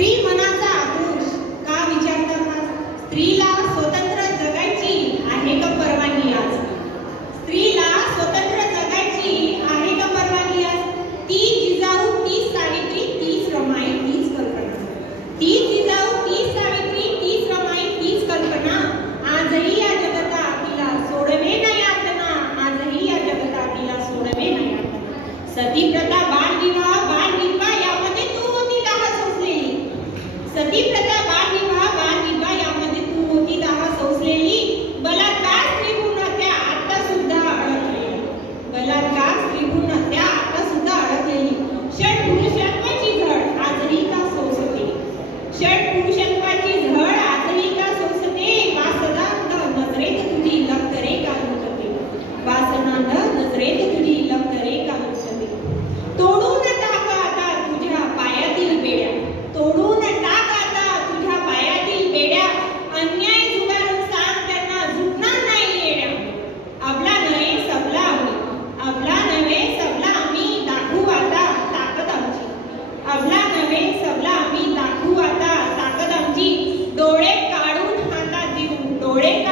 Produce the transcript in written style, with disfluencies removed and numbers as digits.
स्त्री मनाचा आक्रोश का विचारतात आज? स्त्रीला स्वतंत्र जगायची आहे का परवानगी आज? स्त्रीला स्वतंत्र जगायची आहे का परवानगी आज? ती जिजाऊ, तीच सावित्री, तीच रमाई, तीच कल्पना. ती जिजाऊ, तीच सावित्री, तीच रमाई, तीच कल्पना. आजही या जगतात तिला सोडवे नाही यातना. आजही या जगतात तिला सोडवे नाही यातना. सती प्रथा, बालविवाह, बालविवाह यामध्ये तू होती दाह सोसलेली. सती प्रथा, बालविवाह, बालविवाह यामध्ये तू होती दाह सोसलेली. बलात्कार, स्त्रीभ्रूण हत्या आता सुद्धा अडकलेली. बलात्कार, स्त्रीभ्रूण हत्या आता सुद्धा अडकलेली. षड्पुरुषत्वाची झळ आजही का सोसते? षड्पुरुषत्वाची झळ आजही का सोसते? वासनांध नजरेत तुझी लखतरे का लुटते? वासनांध नजरेत तुझी लखतरे का लुटते? तोडून टाक आता तुझ्या पायातील बेड्या. तोडून टाक आता तुझ्या पायातील बेड्या. अन्याय झुगारून सांग त्यांना झुकणार नाही येड्या. आपला नव्हे सबला आम्ही, आपला नव्हे सबला आम्ही दाखवू आता ताकद आमची. आपला नव्हे सबला आम्ही दाखवू आता ताकद आमची. डोळे काढून हातात देऊ, डोळे